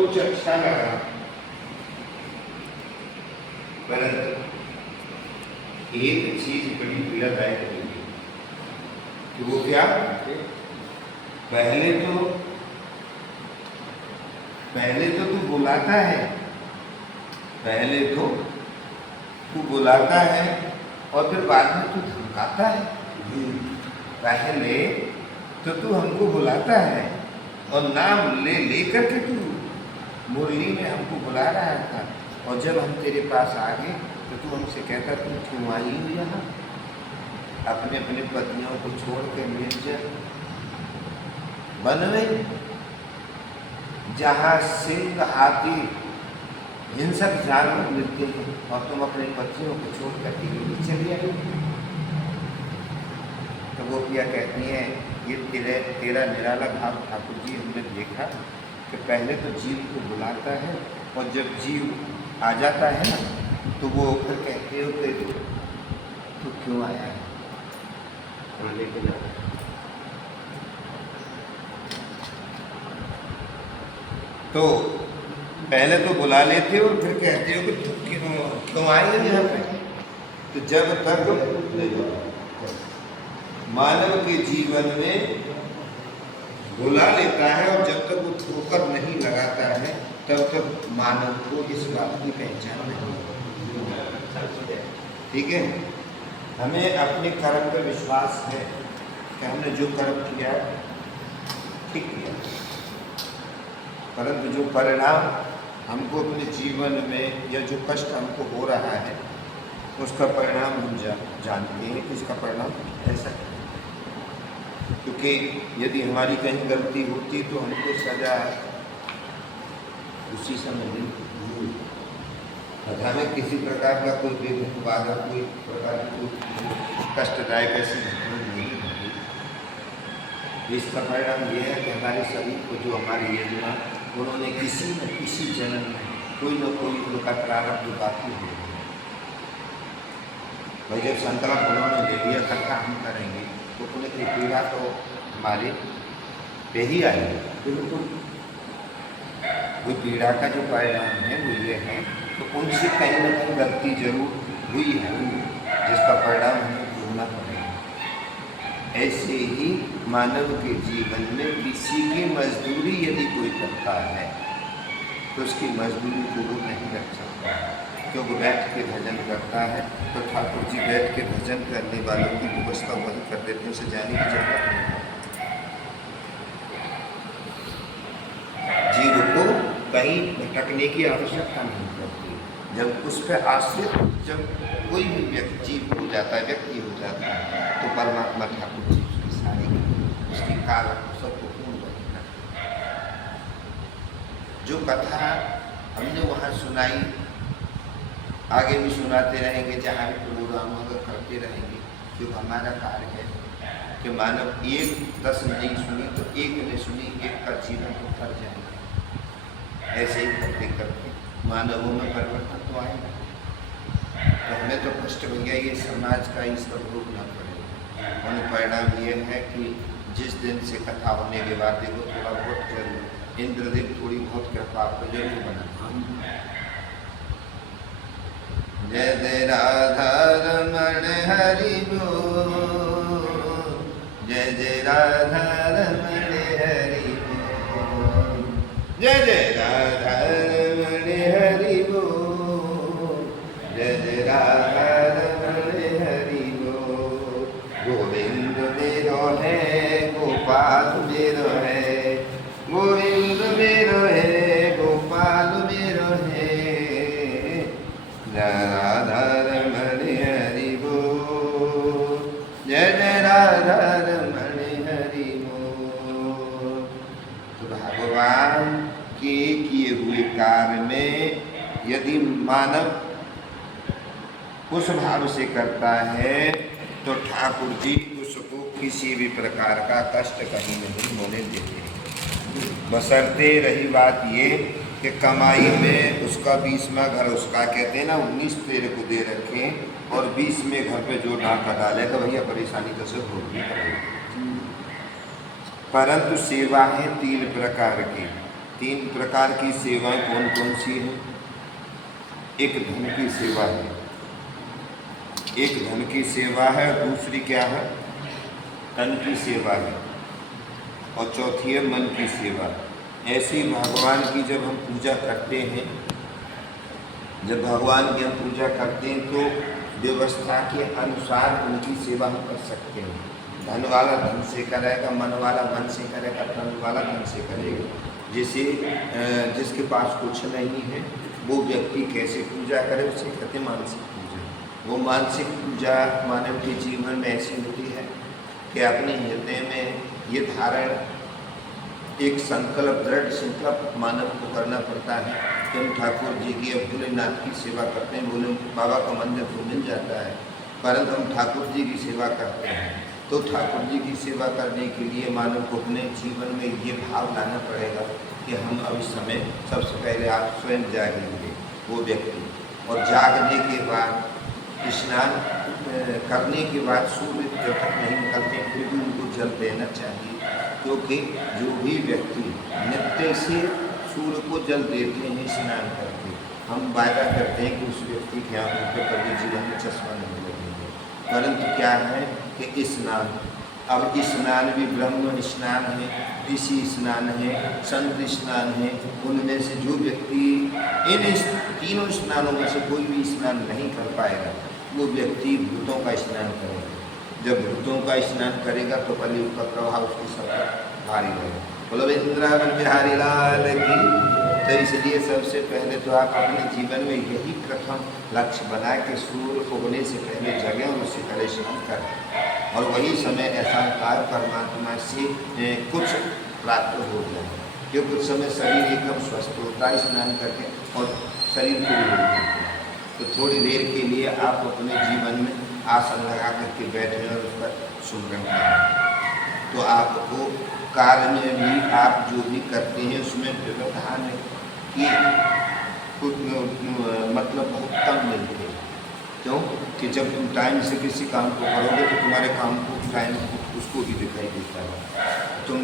कुछ अच्छा लगा, परंतु एक चीज बड़ी पीड़ादायक होगी कि वो क्या, पहले तो तू बुलाता है, और फिर बाद में तू धमकाता है। पहले तो तू हमको बुलाता है और नाम लेकर के तू मुरली में हमको बुला रहा था, और जब हम तेरे पास आ गए तो तू हमसे कहता तुम क्यों आई हो यहाँ, अपने अपने पत्नियों को छोड़ के मिल जा वन में, जहाँ सिंह हाथी हिंसक जानवर मिलते हैं, और तुम अपने पत्नियों को छोड़ कर चली आई। तो वो क्या कहती हैं, ये तेरा निराला भाव ठाकुर जी हमने देखा कि पहले तो जीव को बुलाता है, और जब जीव आ जाता है ना तो वो फिर कहते हो कि तू क्यों आया है, लेकिन तो पहले तो बुला लेते हो और फिर कहते हो कि तू क्यों आए हो यहाँ पे। तो जब तक मानव के जीवन में बुला लेता है और जब तक वो ठोकर नहीं लगाता है तब तक मानव को इस बात की पहचान नहीं होती। ठीक है, हमें अपने कर्म पर विश्वास है कि हमने जो कर्म किया ठीक किया, परंतु जो परिणाम हमको अपने जीवन में या जो कष्ट हमको हो रहा है उसका परिणाम हम जानते हैं कि इसका परिणाम ऐसा है। क्योंकि यदि हमारी कहीं गलती होती तो हमको सजा उसी समय मिलती, हमें किसी प्रकार का कोई बाधा, कोई प्रकार की कष्टदायक ऐसी घटना नहीं होती। इसका परिणाम ये है कि हमारे शरीर को जो हमारे यजमान उन्होंने किसी न किसी जन्म में कोई न कोई उनका प्रारब्ध बाकी हो। भाई जब संकल्प उन्होंने ले लिया कथा हम करेंगे तो उन्हें की पीड़ा तो हमारे पे ही आएगी। बिल्कुल वो पीड़ा का जो परिणाम है वो ये है तो उनसे कहीं न कहीं गलती जरूर हुई है जिसका परिणाम हमें भोगना पड़ेगा। ऐसे ही मानव के जीवन में किसी की मजदूरी यदि कोई करता है तो उसकी मजदूरी को वो नहीं रख सकता, क्योंकि बैठ के भजन करता है तो ठाकुर जी बैठ के भजन करने वालों की व्यवस्था वही कर देते हैं, उसे जाने की जरूरत नहीं है। जीव को कहीं भटकने की आवश्यकता नहीं पड़ती। जब उस पर आश्रित जब कोई भी जीव हो जाता है, व्यक्ति हो जाता है, तो परमात्मा ठाकुर जी उसकी सारी उसकी कारण सबको पूर्ण करता है। जो कथा हमने वहाँ सुनाई आगे भी सुनाते रहेंगे, जहाँ भी प्रोग्राम अगर करते रहेंगे, क्योंकि हमारा कार्य है कि मानव 10 नहीं सुनी तो एक ने सुनी, एक का जीवन तो कर जाएगा। ऐसे ही करते करते मानवों में परिवर्तन तो आएगा। तो हमें तो कष्ट भैया ये समाज का ही सब भोगना पड़ेगा। और परिणाम ये है कि जिस दिन से कथा होने के बाद देखो थोड़ा बहुत जरूर इंद्रदेव थोड़ी बहुत कृपा आपको जरूर बना। जय जय राधा रमण हरि बोल, जय जय राधा रमण हरि बोल, जय जय राधा रमण हरि बोल, जय जय राधा रमण हरि बोल। गोविंद मेरो है गोपाल मेरो है, गोविंद मेरो है गोपाल मेरो है, राधा रमण हरि बोल, जय जय राधा रमण हरि बोल। तो भगवान के किए हुए कार्य में यदि मानव उस भाव से करता है तो ठाकुर जी उसको किसी भी प्रकार का कष्ट कहीं नहीं होने देते। बशर्ते रही बात ये कि कमाई में उसका 20वां घर उसका, कहते हैं ना 19 तेरे को दे रखें और 20वें घर पे जो डाका डालेगा भैया परेशानी तो से भोगनी पड़ेगी। परंतु सेवा है 3 प्रकार की। तीन प्रकार की सेवाएं कौन कौन सी हैं? एक धन की सेवा है, एक धन की सेवा है, दूसरी क्या है? तन की सेवा है, और चौथी है मन की सेवा। ऐसी भगवान की जब हम पूजा करते हैं, जब भगवान की हम पूजा करते हैं तो व्यवस्था के अनुसार उनकी सेवा हम कर सकते हैं। धन वाला धन से करेगा, मन वाला मन से करेगा, तन वाला तन से करेगा। जैसे जिसके पास कुछ नहीं है वो व्यक्ति कैसे पूजा करे, उसे कहते हैं मानसिक पूजा। वो मानसिक पूजा मानव के जीवन में ऐसी होती है कि अपने हृदय में ये धारण, एक संकल्प, दृढ़ संकल्प मानव को करना पड़ता है कि हम ठाकुर जी की या भोलेनाथ की सेवा करते हैं। भोले बाबा का मंदिर तो मिल जाता है, परंतु हम ठाकुर जी की सेवा करते हैं। तो ठाकुर जी की सेवा करने के लिए मानव को अपने जीवन में ये भाव लाना पड़ेगा कि हम अब इस समय सबसे पहले आप स्वयं जागेंगे, वो व्यक्ति। और जागने के बाद स्नान करने के बाद सूर्य जब तक नहीं निकलते फिर भी उनको जल देना चाहिए, क्योंकि जो भी व्यक्ति नित्य से सूर्य को जल देते हैं स्नान करके, हम वायदा करते हैं कि उस व्यक्ति के आंखों पर कभी जीवन में चश्मा नहीं लगेगा। परंतु क्या है कि स्नान, अब स्नान भी ब्रह्म स्नान है, ऋषि स्नान है, संत स्नान है। उनमें से जो व्यक्ति इन तीनों स्नानों में से कोई भी स्नान नहीं कर पाएगा, वो व्यक्ति भूतों का स्नान करेगा। जब भूतों का स्नान करेगा तो कलयुग का प्रभाव उसके सब पर भारी रहेगा। बोलो वृंदावन बिहारी लाल की। तो इसलिए सबसे पहले तो आप अपने जीवन में यही प्रथम लक्ष्य बना के सूर्य उगने से पहले जगें और उससे पहले स्नान करें, और वही समय ऐसा कार्य परमात्मा से कुछ प्राप्त हो जाए। कि कुछ समय शरीर एकदम स्वस्थ होता है स्नान करके और शरीर पूरी हो जाती है। तो थोड़ी देर के लिए आप अपने जीवन में आसन लगा करके बैठे और उस पर सुमरन करें, तो आपको कार्य में भी आप जो भी करते हैं उसमें व्यवधान की मतलब बहुत कम मिलते हैं। क्यों कि जब तुम टाइम से किसी काम को करोगे तो तुम्हारे काम को टाइम उसको भी दिखाई देता है। तुम